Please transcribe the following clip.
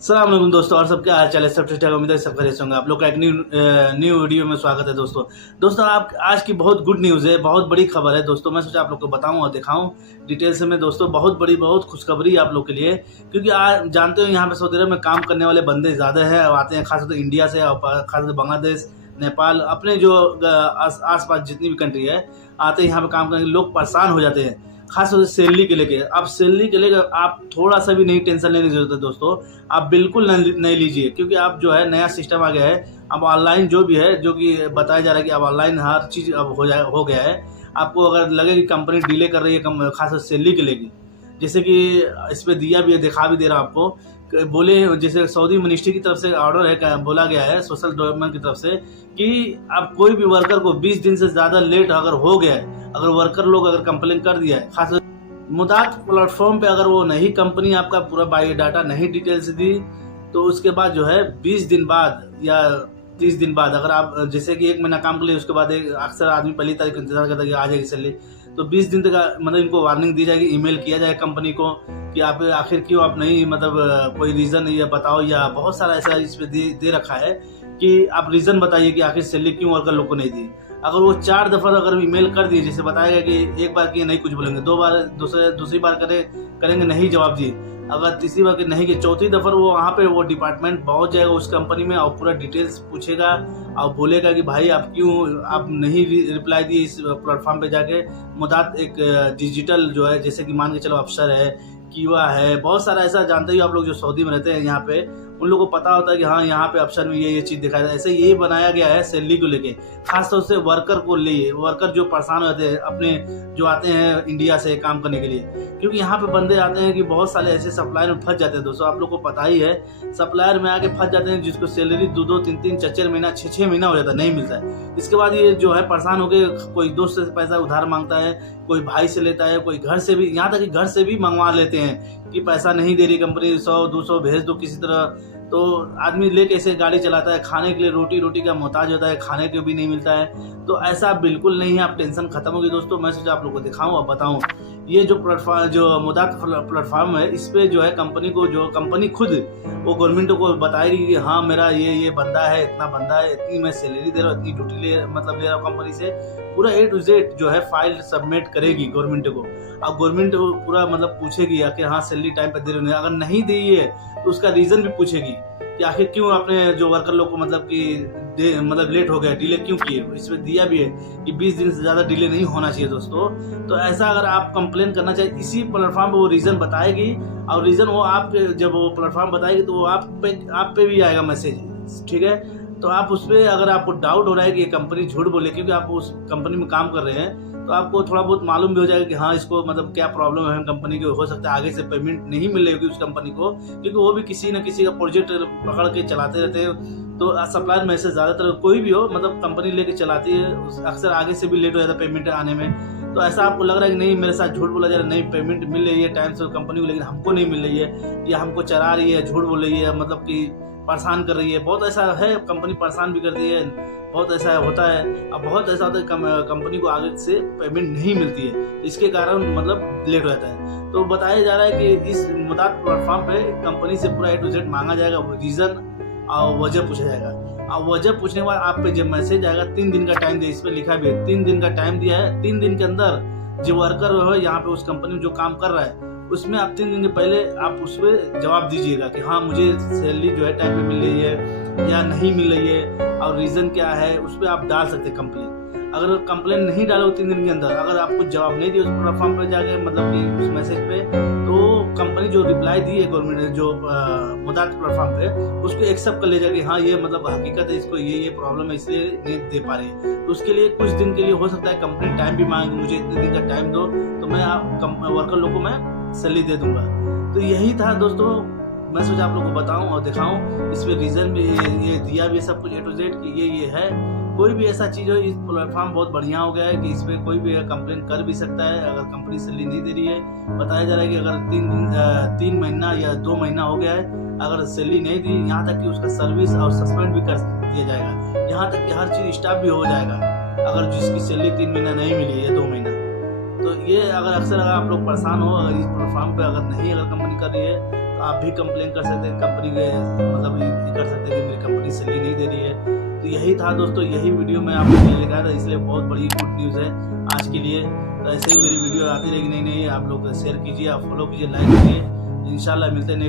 सलाम अलैकुम दोस्तों, और सब क्या हाल चाल है। सब ठीक ठाक, उम्मीद है सब खैरियत से होंगे। आप लोग का एक न्यू वीडियो में स्वागत है दोस्तों आप आज की बहुत गुड न्यूज़ है, बहुत बड़ी खबर है दोस्तों। मैं सोचा आप लोग को बताऊं और दिखाऊं डिटेल से। मैं दोस्तों बहुत खुशखबरी है आप लोग के लिए, क्योंकि आज जानते हो यहाँ पे सऊदी अरब में काम करने वाले बंदे ज़्यादा है, आते हैं खासतौर से इंडिया से और खासतौर बांग्लादेश, नेपाल, अपने जो आस पास जितनी भी कंट्री है आते हैं यहाँ पे काम करने। लोग परेशान हो जाते हैं खास तौर से सैलरी के लेके। अब सैलरी के लेकर आप थोड़ा सा भी नहीं टेंशन लेने की जरूरत है दोस्तों। आप बिल्कुल नहीं लीजिए, क्योंकि आप जो है नया सिस्टम आ गया है। अब ऑनलाइन जो भी है, जो कि बताया जा रहा है कि अब ऑनलाइन हर चीज़ अब हो गया है। आपको अगर लगे कि कंपनी डिले कर रही है खास तौर से सैलरी के लेके, जैसे कि इस पर दिया भी है, दिखा भी दे रहा आपको। बोले जैसे सऊदी मिनिस्ट्री की तरफ से ऑर्डर है, बोला गया है सोशल डेवलपमेंट की तरफ से कि अब कोई भी वर्कर को 20 दिन से ज़्यादा लेट अगर हो गया है, अगर वर्कर लोग अगर कंप्लेन कर दिया है, खास मुदात प्लेटफॉर्म पे अगर वो नहीं, कंपनी आपका पूरा बायोडाटा नहीं डिटेल्स दी, तो उसके बाद जो है 20 दिन बाद या 30 दिन बाद, अगर आप जैसे कि 1 महीना काम कर लिए, उसके बाद अक्सर आदमी पहली तारीख का इंतजार करता है कि आ जाएगी सैलरी, तो 20 दिन तक मतलब इनको वार्निंग दी जाएगी, ईमेल किया जाए कंपनी को कि आप आखिर क्यों आप नहीं, मतलब कोई रीज़न या बताओ, या बहुत सारा ऐसा इस पर दे रखा है कि आप रीज़न बताइए कि आखिर सैलरी क्यों वर्कर लोग को नहीं दी। अगर वो 4 दफ़ा अगर ईमेल कर दिए, जैसे बताया गया कि एक बार किए नहीं कुछ बोलेंगे, 2 बार दूसरी बार करेंगे नहीं जवाब दिए, अगर तीसरी बार नहीं कि चौथी दफ़ा वो वहाँ पे वो डिपार्टमेंट पहुँच जाएगा उस कंपनी में और पूरा डिटेल्स पूछेगा और बोलेगा कि भाई आप नहीं रिप्लाई दिए इस प्लेटफॉर्म पे जाके। मुदात एक डिजिटल जो है, जैसे कि मान के चलो अफसर है, कीवा है, बहुत सारा ऐसा जानते ही आप लोग जो सऊदी में रहते हैं यहाँ पे, उन लोगों को पता होता है कि हाँ यहाँ पे अफसर में ये चीज़ दिखाया जाए। ऐसे यही बनाया गया है सैलरी को लेके, खासतौर से वर्कर को लिए, वर्कर जो परेशान होते हैं अपने, जो आते हैं इंडिया से काम करने के लिए, क्योंकि यहाँ पे बंदे आते हैं कि बहुत सारे ऐसे सप्लायर में फंस जाते हैं दोस्तों। आप लोग को पता ही है, सप्लायर में आके फंस जाते हैं जिसको सैलरी 2-2, 3-3, 4-4 महीना, 6-6 महीना हो जाता है, नहीं मिलता है। इसके बाद ये जो है परेशान होकर कोई दोस्त से पैसा उधार मांगता है, कोई भाई से लेता है, कोई घर से भी, यहाँ तक कि घर से भी मंगवा लेते हैं कि पैसा नहीं दे रही कंपनी, 100-200 भेज दो किसी तरह। तो आदमी लेके ऐसे गाड़ी चलाता है, खाने के लिए रोटी का मोहताज होता है, खाने को भी नहीं मिलता है। तो ऐसा बिल्कुल नहीं है, आप टेंशन खत्म होगी दोस्तों। मैं सोचा आप लोग को दिखाऊं और बताऊं। ये जो प्लेटफॉर्म, जो मुदात प्लेटफॉर्म है, इस पे जो है कंपनी को, जो कंपनी खुद वो गवर्नमेंट को बताएगी कि हाँ मेरा ये बंदा है, इतना बंदा है, इतनी मैं सैलरी दे रहा हूँ, इतनी ड्यूटी ले रहा हूँ कंपनी से, पूरा A to Z जो है फाइल सबमिट करेगी गवर्नमेंट को। अब गवर्नमेंट पूरा मतलब पूछेगी कि हाँ सैलरी टाइम पर दे रहे हो, अगर नहीं दी है तो उसका रीज़न भी पूछेगी कि आखिर क्यों आपने जो वर्कर लोग को मतलब लेट हो गया, डिले क्यों किए। इसमें दिया भी है कि 20 दिन से ज़्यादा डिले नहीं होना चाहिए दोस्तों। तो ऐसा अगर आप कंप्लेन करना चाहिए, इसी प्लेटफॉर्म पे वो रीज़न बताएगी, और रीज़न वो आप जब वो प्लेटफॉर्म बताएगी तो वो आप पे भी आएगा मैसेज, ठीक है। तो आप उस पर, अगर आपको डाउट हो रहा है कि ये कंपनी झूठ बोले, क्योंकि आप उस कंपनी में काम कर रहे हैं, तो आपको थोड़ा बहुत मालूम भी हो जाएगा कि हाँ इसको मतलब क्या प्रॉब्लम है कंपनी की। हो सकता है आगे से पेमेंट नहीं मिल रही होगी उस कंपनी को, क्योंकि वो भी किसी न किसी का प्रोजेक्ट पकड़ के चलाते रहते हैं। तो सप्लायर में से ज़्यादातर कोई भी हो, मतलब कंपनी लेके चलाती है, अक्सर आगे से भी लेट हो जाता है पेमेंट आने में। तो ऐसा आपको लग रहा है कि नहीं मेरे साथ झूठ बोला जा रहा है, नहीं पेमेंट मिल रही है टाइम से कंपनी को, लेकिन हमको नहीं मिल रही है, या हमको चला रही है, झूठ बोल रही है, मतलब कि परेशान कर रही है। बहुत ऐसा है, कंपनी परेशान भी करती है, बहुत ऐसा होता है। अब बहुत ऐसा होता है कंपनी को आगे से पेमेंट नहीं मिलती है, इसके कारण मतलब लेट हो जाता है। तो बताया जा रहा है कि इस मुदात प्लेटफॉर्म पे कंपनी से पूरा A to Z मांगा जाएगा, वो रीज़न और वजह पूछा जाएगा। और वजह पूछने के बाद आप पे जब मैसेज आएगा, 3 दिन का टाइम दिया, इस पर लिखा भी है 3 दिन का टाइम दिया है। 3 दिन के अंदर जो वर्कर है यहाँ पे उस कंपनी में जो काम कर रहा है, उसमें आप 3 दिन के पहले आप उस पर जवाब दीजिएगा कि हाँ मुझे सैलरी जो है टाइम पे मिल रही है या नहीं मिल रही है, और रीज़न क्या है, उस पर आप डाल सकते हैं कंप्लेन। अगर कंप्लेन नहीं डालो 3 दिन के अंदर, अगर आपको जवाब नहीं दिया उस प्लेटफॉर्म पर जाके, मतलब कि उस मैसेज पे, तो कंपनी जो रिप्लाई दी है गवर्नमेंट ने जो मुदात प्लेटफॉर्म पे, उसको एक्सेप्ट कर ले जाएगी, हाँ ये मतलब हकीकत है, इसको ये प्रॉब्लम है, इसलिए नहीं दे पा रही है। तो उसके लिए कुछ दिन के लिए हो सकता है कंपनी टाइम भी मांगे, मुझे इतने दिन का टाइम दो, तो मैं वर्कर लोग को मैं सैलरी दे दूंगा। तो यही था दोस्तों, मैं सोचा आप लोग को बताऊं और दिखाऊं। इस पे रीज़न भी ये दिया भी सब कुछ A to Z कि ये है। कोई भी ऐसा चीज़ हो, इस प्लेटफॉर्म बहुत बढ़िया हो गया है कि इस पर कोई भी कंप्लेन कर भी सकता है अगर कंपनी सैलरी नहीं दे रही है। बताया जा रहा है कि अगर 3 महीना या 2 महीना हो गया है, अगर सैलरी नहीं दी, यहाँ तक कि उसका सर्विस और सस्पेंड भी कर दिया जाएगा, यहाँ तक कि हर चीज़ स्टॉप भी हो जाएगा अगर जिसकी सैलरी 3 महीना नहीं मिली है, 2 महीना। तो ये अगर आप लोग परेशान हो, अगर इस प्लेटफॉर्म पे अगर कंपनी कर रही है, आप भी कंप्लेन कर सकते हैं कंपनी के, मतलब ये कर सकते हैं कि मेरी कंपनी सैलरी नहीं दे रही है। तो यही था दोस्तों, यही वीडियो मैं आपको लिए लेकर आया था, इसलिए बहुत बड़ी गुड न्यूज़ है आज के लिए। तो ऐसे ही मेरी वीडियो आती रहेगी नई नई, आप लोग शेयर कीजिए, आप फॉलो कीजिए, लाइक कीजिए। इंशाल्लाह मिलते हैं नेक्स्ट